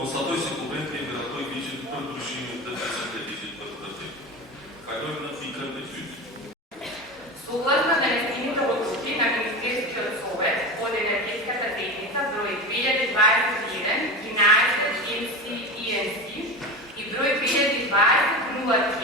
Constatou esse documento, liberador e vídeo do patrocínio da Secretaria Corporativa. Agora não fica perfeito. Согласно донесените одлуки на Министерскиот совет од енергетската техника број 2021 11 NC-ENC и број 2020